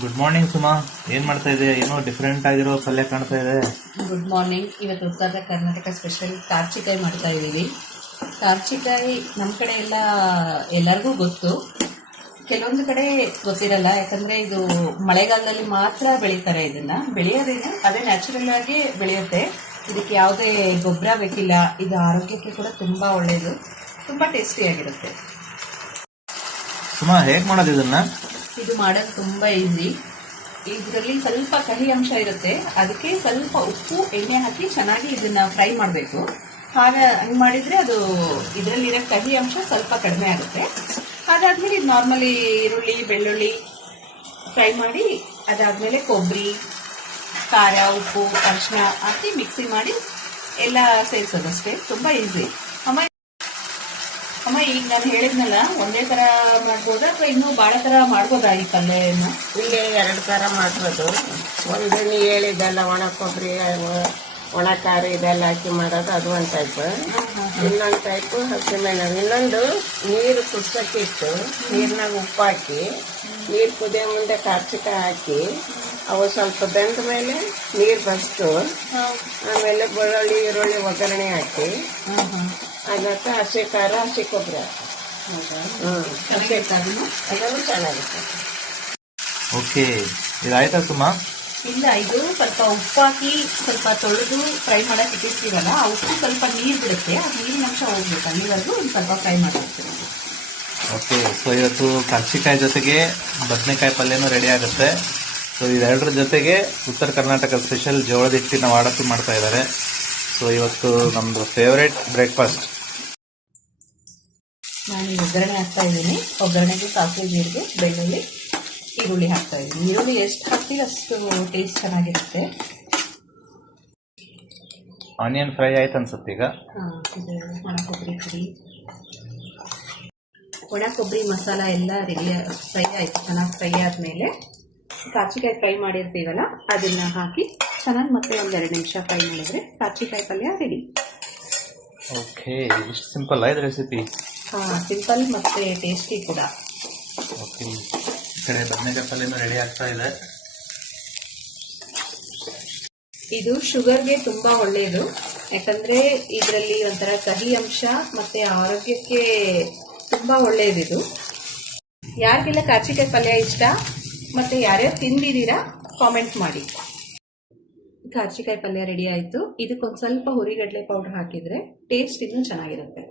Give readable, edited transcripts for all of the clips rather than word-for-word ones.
Good morning Suma. ಏನ್ ಮಾಡ್ತಾ ಇದೆ? ಏನೋ ಡಿಫ್ರೆಂಟ್ ಆಗಿರೋ ಪಲ್ಯ ಕಾಣ್ತಾ ಇದೆ. Good morning. ಇವತ್ತು ಉತ್ತರ ಕರ್ನಾಟಕ ಸ್ಪೆಷಲ್ ಕಾರ್ಚಿಕಾಯಿ ಮಾಡ್ತಾ ಇದ್ದೀವಿ. ಕಾರ್ಚಿಕಾಯಿ ನಮ್ಮ ಕಡೆ ಎಲ್ಲರಿಗೂ ಗೊತ್ತು, ಕೆಲವೊಂದು ಕಡೆ ಗೊತ್ತಿರಲ್ಲ. ಯಾಕಂದ್ರೆ ಇದು ಮಳೆಗಾಲದಲ್ಲಿ ಮಾತ್ರ ಬೆಳೀತಾರೆ. ಇದನ್ನ ಬೆಳೆಯೋದೇನು ಅದೇ ನ್ಯಾಚುರಲ್ ಆಗಿ ಬೆಳೆಯುತ್ತೆ. ಇದಕ್ಕೆ ಯಾವುದೇ ಗೊಬ್ಬರ ಬೇಕಿಲ್ಲ. ಇದು ಆರೋಗ್ಯಕ್ಕೆ ಕೂಡ ತುಂಬಾ ಒಳ್ಳೆಯದು, ತುಂಬಾ ಟೇಸ್ಟಿಯಾಗಿರುತ್ತೆ. ಸುಮಾ, ಹೇಗ್ ಮಾಡೋದು ಇದನ್ನ? ಇದು ಮಾಡೋದು ತುಂಬಾ ಈಸಿ. ಇದರಲ್ಲಿ ಸ್ವಲ್ಪ ಕಹಿ ಅಂಶ ಇರುತ್ತೆ, ಅದಕ್ಕೆ ಸ್ವಲ್ಪ ಉಪ್ಪು ಎಣ್ಣೆ ಹಾಕಿ ಚೆನ್ನಾಗಿ ಇದನ್ನ ಫ್ರೈ ಮಾಡಬೇಕು. ಹಂಗೆ ಮಾಡಿದ್ರೆ ಅದು ಇದರಲ್ಲಿರೋ ಕಹಿ ಅಂಶ ಸ್ವಲ್ಪ ಕಡಿಮೆ ಆಗುತ್ತೆ. ಅದಾದ್ಮೇಲೆ ಇದು ನಾರ್ಮಲಿ ಈರುಳ್ಳಿ ಬೆಳ್ಳುಳ್ಳಿ ಫ್ರೈ ಮಾಡಿ, ಅದಾದ್ಮೇಲೆ ಕೊಬ್ಬರಿ, ಖಾರ, ಉಪ್ಪು, ಅರಿಶಿನ ಹಾಕಿ ಮಿಕ್ಸಿ ಮಾಡಿ ಎಲ್ಲ ಸೇರಿಸೋದಷ್ಟೇ. ತುಂಬಾ ಈಸಿ. ಅಮ್ಮ ಈಗ ನಾನು ಹೇಳಿದ್ನಲ್ಲ, ಒಂದೇ ತರ ಮಾಡ್ಬೋದಾ ಅಥವಾ ಇನ್ನೂ ಭಾಳ ತರ ಮಾಡ್ಬೋದಾ ಈ ಪಲ್ಯನ? ಇಲ್ಲಿ 2 ಥರ ಮಾಡ್ಬೋದು. ಒಂದು ನೀ ಹೇಳಿದೆಲ್ಲ ಒಣ ಕೊಬ್ಬರಿ, ಒಣ ಖಾರ ಇದೆಲ್ಲ ಹಾಕಿ ಮಾಡೋದು, ಅದು ಒಂದು ಟೈಪ್. ಇನ್ನೊಂದು ಟೈಪು ಹಸಿಮೆಣಸು. ಇನ್ನೊಂದು ನೀರು ಕುದಿಸೋಕ್ಕಿಟ್ಟು ನೀರಿನಾಗ ಉಪ್ಪು ಹಾಕಿ, ನೀರು ಕುದಿಯೋ ಮುಂದೆ ಕಾರ್ಚಿಕಾಯಿ ಹಾಕಿ, ಅವು ಸ್ವಲ್ಪ ಬೆಂದ ಮೇಲೆ ನೀರು ಬಸ್ತು, ಆಮೇಲೆ ಬೆಳ್ಳುಳ್ಳಿ ಈರುಳ್ಳಿ ಒಗ್ಗರಣೆ ಹಾಕಿ, ಅದಕ್ಕೆ ಹಸಿ ಖಾರ ಹಸಿ ಕೊಬ್ಬರಿ ಅದನ್ನು ಚೆನ್ನಾಗಿರುತ್ತೆ. ಓಕೆ, ಇದಾಯ್ತಾ ಸುಮಾ? ಇಲ್ಲ, ಇದು ಸ್ವಲ್ಪ ಉಪ್ಪು ಹಾಕಿ ಸ್ವಲ್ಪ ತೊಳೆದು ಫ್ರೈ ಮಾಡಕ್ಕೆ ಇಟ್ಟಿರ್ತೀವಲ್ಲ, ಆ ಉಪ್ಪು ಸ್ವಲ್ಪ ನೀರು ಬಿಡುತ್ತೆ. ಆ ನೀರಿನ ಅಂಶ ಹೋಗ್ಬೇಕು, ಅಲ್ಲಿವರೆಗೂ ಒಂದು ಸ್ವಲ್ಪ ಫ್ರೈ ಮಾಡಿರ್ತೀವಿ. ಓಕೆ, ಸೊ ಇವತ್ತು ಕರ್ಚಿಕಾಯಿ ಜೊತೆಗೆ ಬದನೆಕಾಯಿ ಪಲ್ಯನೂ ರೆಡಿ ಆಗುತ್ತೆ. ಸೊ ಇದೆರಡರ ಜೊತೆಗೆ ಉತ್ತರ ಕರ್ನಾಟಕ ಸ್ಪೆಷಲ್ ಜೋಳದ ಹಿಟ್ಟಿನ ವಾಡಪ್ಪಿ ಮಾಡ್ತಾ ಇದ್ದಾರೆ. ಸೊ ಇವತ್ತು ನಮ್ಮದು ಫೇವ್ರೇಟ್ ಬ್ರೇಕ್ಫಾಸ್ಟ್. ನಾನು ಒಗ್ಗರಣೆ ಹಾಕ್ತಾ ಇದ್ದೀನಿ. ಒಗ್ಗರಣೆಗೆ ಸಾಸಿವೆ, ಜೀರಿಗೆ, ಬೆಳ್ಳುಳ್ಳಿ, ಈರುಳ್ಳಿ ಹಾಕ್ತಾ ಇದ್ದೀನಿ. ಈರುಳ್ಳಿ ಎಷ್ಟು ಹಾಕ್ತೀವಿ ಅಷ್ಟು ಟೇಸ್ಟ್ ಚೆನ್ನಾಗಿರುತ್ತೆ. ಆನಿಯನ್ ಫ್ರೈ ಆಯ್ತು ಅನ್ಸುತ್ತೆ ಈಗ. ಇದು ಒಣ ಕೊಬ್ಬರಿ ಪುಡಿ, ಒಣ ಕೊಬ್ಬರಿ ಮಸಾಲ ಎಲ್ಲ ರೆಡಿ ಫ್ರೈ ಆಯಿತು. ಚೆನ್ನಾಗಿ ಫ್ರೈ ಆದಮೇಲೆ ಕಾರ್ಚಿಕಾಯಿ ಫ್ರೈ ಮಾಡಿರ್ತೀವಲ್ಲ ಅದನ್ನ ಹಾಕಿ ಚೆನ್ನಾಗಿ ಮತ್ತೆ ಒಂದು 2 ನಿಮಿಷ ಫ್ರೈ ಮಾಡಿದ್ರೆ ಕಾರ್ಚಿಕಾಯಿ ಪಲ್ಯ ರೆಡಿ. ಓಕೆ, ಇಷ್ಟು ಸಿಂಪಲ್ ಆಯ್ತು ರೆಸಿಪಿ. ಸಿಂಪಲ್ ಮತ್ತೆ ಟೇಸ್ಟಿ ಕೂಡ. ಓಕೆ, ಈ ಕಡೆ ಬದನೆಕಾಯಿ ಪಲ್ಯನೂ ರೆಡಿ ಆಗ್ತಾ ಇದೆ. ಇದು ಶುಗರ್ಗೆ ತುಂಬಾ ಒಳ್ಳೆಯದು, ಯಾಕಂದ್ರೆ ಇದರಲ್ಲಿ ಒಂಥರ ಕಹಿ ಅಂಶ ಮತ್ತೆ ಆರೋಗ್ಯಕ್ಕೆ ತುಂಬಾ ಒಳ್ಳೆಯದಿದು. ಯಾರಿಗೆಲ್ಲ ಕಾರ್ಚಿಕಾಯಿ ಪಲ್ಯ ಇಷ್ಟ ಮತ್ತೆ ಯಾರ್ಯಾರು ತಿಂದಿದ್ದೀರಾ ಕಾಮೆಂಟ್ ಮಾಡಿ. ಕಾರ್ಚಿಕಾಯಿ ಪಲ್ಯ ರೆಡಿ ಆಯಿತು. ಇದಕ್ಕೊಂದು ಸ್ವಲ್ಪ ಹುರಿಗಡಲೆ ಪೌಡರ್ ಹಾಕಿದ್ರೆ ಟೇಸ್ಟ್ ಇನ್ನೂ ಚೆನ್ನಾಗಿರುತ್ತೆ.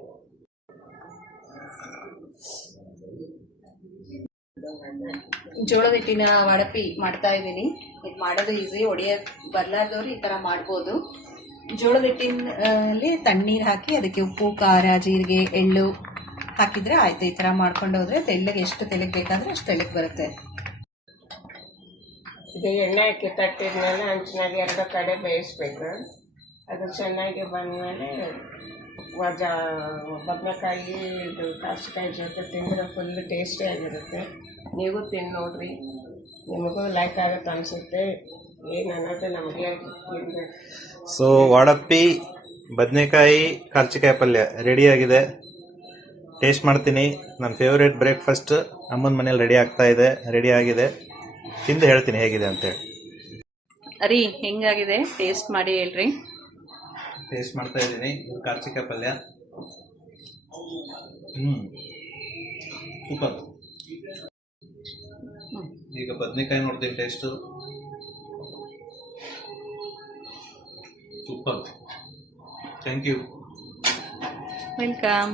ಜೋಳದ ಹಿಟ್ಟಿನ ವಡಪಿ ಮಾಡ್ತಾ ಇದ್ದೀನಿ. ಇದು ಮಾಡೋದು ಈಸಿ, ಒಡೆಯೋದು ಬರ್ಲಾರ್ದವ್ರು ಈ ಥರ ಮಾಡ್ಬೋದು. ಜೋಳದ ಹಿಟ್ಟಿನಲ್ಲಿ ತಣ್ಣೀರು ಹಾಕಿ ಅದಕ್ಕೆ ಉಪ್ಪು, ಖಾರ, ಜೀರಿಗೆ, ಎಳ್ಳು ಹಾಕಿದ್ರೆ ಆಯ್ತು. ಈ ಥರ ಮಾಡ್ಕೊಂಡು ಹೋದ್ರೆ ತೆಳ್ಳಗೆ, ಎಷ್ಟು ತೆಳ್ಳಗೆ ಬೇಕಾದ್ರೆ ಅಷ್ಟು ತೆಳ್ಳಗೆ ಬರುತ್ತೆ. ಇದು ಎಣ್ಣೆ ಹಾಕಿ ತಟ್ಟಿದ್ಮೇಲೆ ಹಂಚಿನಾಗ 2 ಕಡೆ ಬೇಯಿಸ್ಬೇಕು. ಅದು ಚೆನ್ನಾಗಿ ಬಂದಮೇಲೆ ಬದನೆಕಾಯಿ ಇದು ಕಾರ್ಚಿಕಾಯಿ ಜೊತೆ ತಿಂದರೆ ಫುಲ್ ಟೇಸ್ಟಿಯಾಗಿರುತ್ತೆ. ನೀವು ತಿಂದು ನೋಡ್ರಿ, ನಿಮಗೂ ಲೈಕ್ ಆಗುತ್ತೆ ಅನಿಸುತ್ತೆ. ಏನು ಅನ್ನೋದು ನಮಗೆ. ಸೊ ವಾಡಪ್ಪಿ, ಬದನೆಕಾಯಿ, ಕಾರ್ಚಿಕಾಯಿ ಪಲ್ಯ ರೆಡಿಯಾಗಿದೆ. ಟೇಸ್ಟ್ ಮಾಡ್ತೀನಿ. ನನ್ನ ಫೇವ್ರೇಟ್ ಬ್ರೇಕ್ಫಾಸ್ಟ್ ಅಮ್ಮನ ಮನೇಲಿ ರೆಡಿ ಆಗಿದೆ. ತಿಂದು ಹೇಳ್ತೀನಿ ಹೇಗಿದೆ ಅಂತೇಳಿ. ಅರಿ, ಹೆಂಗಾಗಿದೆ ಟೇಸ್ಟ್ ಮಾಡಿ ಹೇಳ್ರಿ. ಟೇಸ್ಟ್ ಮಾಡ್ತಾ ಇದ್ದೀನಿ. ಇದು ಕಾರ್ಚಿಕಾಯಿ ಪಲ್ಯ. ಸೂಪರ್. ಈಗ ಬದನೆಕಾಯಿ ನೋಡ್ತೀನಿ taste. Super. Thank you. Welcome.